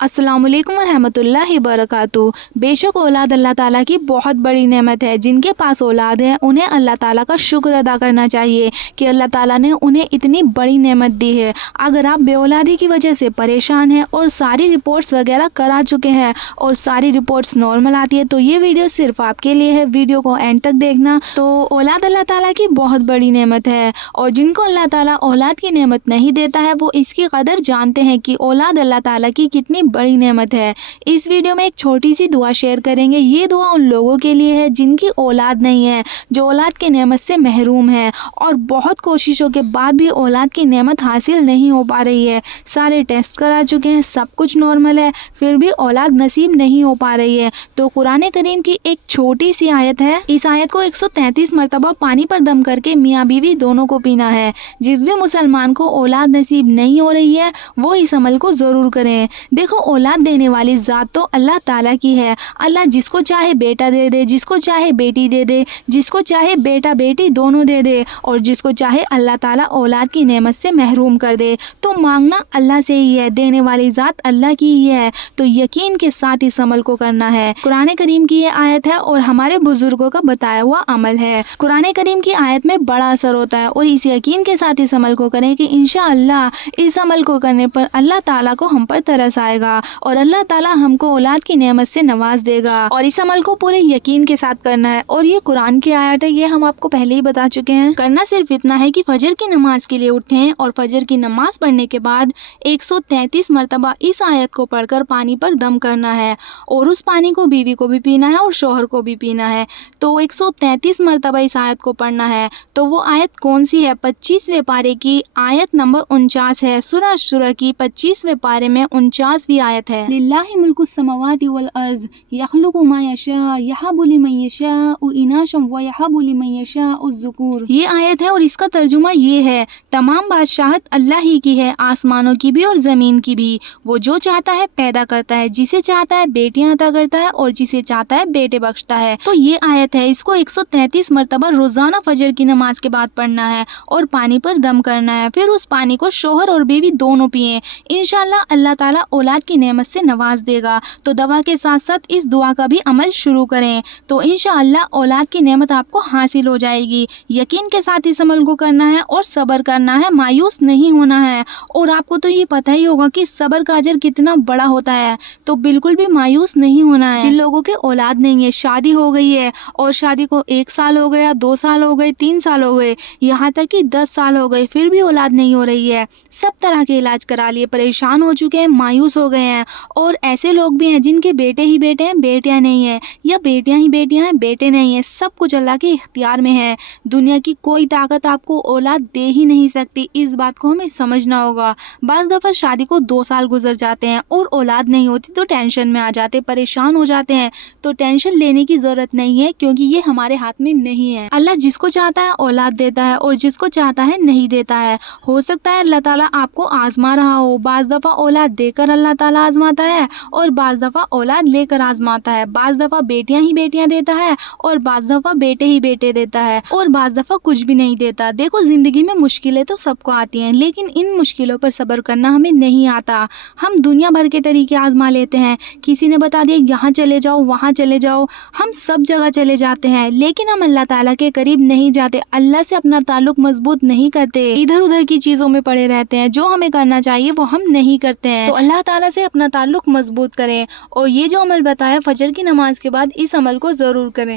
अस्सलाम वालेकुम वरहमतुल्लाहि वबरकातुहू। बेशक औलाद अल्लाह ताला की बहुत बड़ी नेमत है। जिनके पास औलाद है उन्हें अल्लाह ताला का शुक्र अदा करना चाहिए कि अल्लाह ताला ने उन्हें इतनी बड़ी नेमत दी है। अगर आप बेऔलादी की वजह से परेशान हैं और सारी रिपोर्ट्स वगैरह करा चुके हैं और सारी रिपोर्ट्स नॉर्मल आती है तो ये वीडियो सिर्फ आपके लिए है। वीडियो को एंड तक देखना। तो औलाद अल्लाह ताला की बहुत बड़ी नेमत है और जिनको अल्लाह ताला औलाद की नेमत नहीं देता है वो इसकी कदर जानते हैं कि औलाद अल्लाह ताला की कितनी बड़ी नेमत है। इस वीडियो में एक छोटी सी दुआ शेयर करेंगे। ये दुआ उन लोगों के लिए है जिनकी औलाद नहीं है, जो औलाद की नेमत से महरूम है और बहुत कोशिशों के बाद भी औलाद की नेमत हासिल नहीं हो पा रही है। सारे टेस्ट करा चुके हैं, सब कुछ नॉर्मल है, फिर भी औलाद नसीब नहीं हो पा रही है। तो कुरान करीम की एक छोटी सी आयत है। इस आयत को 133 मरतबा पानी पर दम करके मियाँ बीवी दोनों को पीना है। जिस भी मुसलमान को औलाद नसीब नहीं हो रही है वो इस अमल को ज़रूर करें। देखो, औलाद देने वाली ज़ात तो अल्लाह ताला की है। अल्लाह जिसको चाहे बेटा दे दे, जिसको चाहे बेटी दे दे, जिसको चाहे बेटा बेटी दोनों दे दे और जिसको चाहे अल्लाह ताला औलाद की नेमत से महरूम कर दे। तो मांगना अल्लाह से ही है, देने वाली ज़ात अल्लाह की ही है। तो यकीन के साथ इस अमल को करना है। कुरान करीम की ये आयत है और हमारे बुजुर्गों का बताया हुआ अमल है। कुरान करीम की आयत में बड़ा असर होता है और इस यकीन के साथ इस अमल को करें कि इंशाअल्लाह इस अमल को करने पर अल्लाह ताला को हम पर तरस आएगा और अल्लाह ताला हमको औलाद की नेमत से नवाज देगा। और इस अमल को पूरे यकीन के साथ करना है और ये कुरान की आयत है, ये हम आपको पहले ही बता चुके हैं। करना सिर्फ इतना है कि फजर की नमाज के लिए उठें और फजर की नमाज पढ़ने के बाद 133 मरतबा इस आयत को पढ़कर पानी पर दम करना है और उस पानी को बीवी को भी पीना है और शोहर को भी पीना है। तो 133 मरतबा इस आयत को पढ़ना है। तो वो आयत कौन सी है? 25वें पारे की आयत नंबर 49 है। सूरह शुरा की 25वें पारे में 49वीं आयत है। लिल्लाहि मुल्कुस समावाति वल अर्ज़ यख्लुकु मा यशा यहबु लिमन यशाउ इनाशम व यहबु लिमन यशाउ ज़ुकूर। ये आयत है और इसका तर्जुमा ये है, तमाम बादशाहत अल्लाह ही की है, आसमानों की भी और ज़मीन की भी। वो जो चाहता है पैदा करता है, जिसे चाहता है बेटियां अता करता है और जिसे चाहता है बेटे बख्शता है। तो ये आयत है, इसको 133 मरतबा रोजाना फजर की नमाज के बाद पढ़ना है और पानी पर दम करना है। फिर उस पानी को शोहर और बीवी दोनों पिए। इंशाअल्लाह अल्लाह ताला औलाद की नेमत से नवाज देगा। तो दवा के साथ साथ इस दुआ का भी अमल शुरू करें तो इंशाअल्लाह औलाद की नेमत आपको हासिल हो जाएगी। यकीन के साथ इस अमल को करना है और सब्र करना है, मायूस नहीं होना है। और आपको तो ये पता ही होगा कि सब्र का अजर कितना बड़ा होता है, तो बिल्कुल भी मायूस नहीं होना है। जिन लोगों के औलाद नहीं है, शादी हो गई है और शादी को 1 साल हो गया, 2 साल हो गए, 3 साल हो गए, यहाँ तक कि 10 साल हो गए, फिर भी औलाद नहीं हो रही है, सब तरह के इलाज करा लिए, परेशान हो चुके हैं, मायूस हो गए हैं। और ऐसे लोग भी हैं जिनके बेटे ही बेटे हैं, बेटियां नहीं है, या बेटियां ही बेटियां हैं, बेटे नहीं है। सब कुछ अल्लाह के इख्तियार में है। दुनिया की कोई ताकत आपको औलाद दे ही नहीं सकती, इस बात को हमें समझना होगा। बाज़ दफ़ा शादी को 2 साल गुजर जाते हैं और औलाद नहीं होती तो टेंशन में आ जाते, परेशान हो जाते हैं। तो टेंशन लेने की ज़रूरत नहीं है क्योंकि ये हमारे हाथ में नहीं है। अल्लाह जिसको चाहता है औलाद देता है और जिसको चाहता है नहीं देता है। हो सकता है अल्लाह ताला आपको आजमा रहा हो। बाज़ दफ़ा औलाद देकर अल्लाह ताला आजमाता है और बाज़ दफ़ा औलाद लेकर आजमाता है। बाज़ दफ़ा बेटियां ही बेटियां देता है और बाज़ दफ़ा बेटे ही बेटे देता है और बाज़ दफ़ा कुछ भी नहीं देता। देखो, ज़िंदगी में मुश्किलें तो सबको आती हैं लेकिन इन मुश्किलों पर सब्र करना हमें नहीं आता। हम दुनिया भर के तरीके आजमा लेते हैं। किसी ने बता दिया यहाँ चले जाओ, वहाँ चले जाओ, हम सब जगह चले जाते हैं लेकिन हम अल्लाह ताला के करीब नहीं जाते, अल्लाह से अपना ताल्लुक मजबूत नहीं करते, इधर उधर की चीज़ों में पड़े रहते हैं। जो हमें करना चाहिए वो हम नहीं करते हैं। तो अल्लाह ताला से अपना ताल्लुक मजबूत करें और ये जो अमल बताया फजर की नमाज के बाद, इस अमल को ज़रूर करें।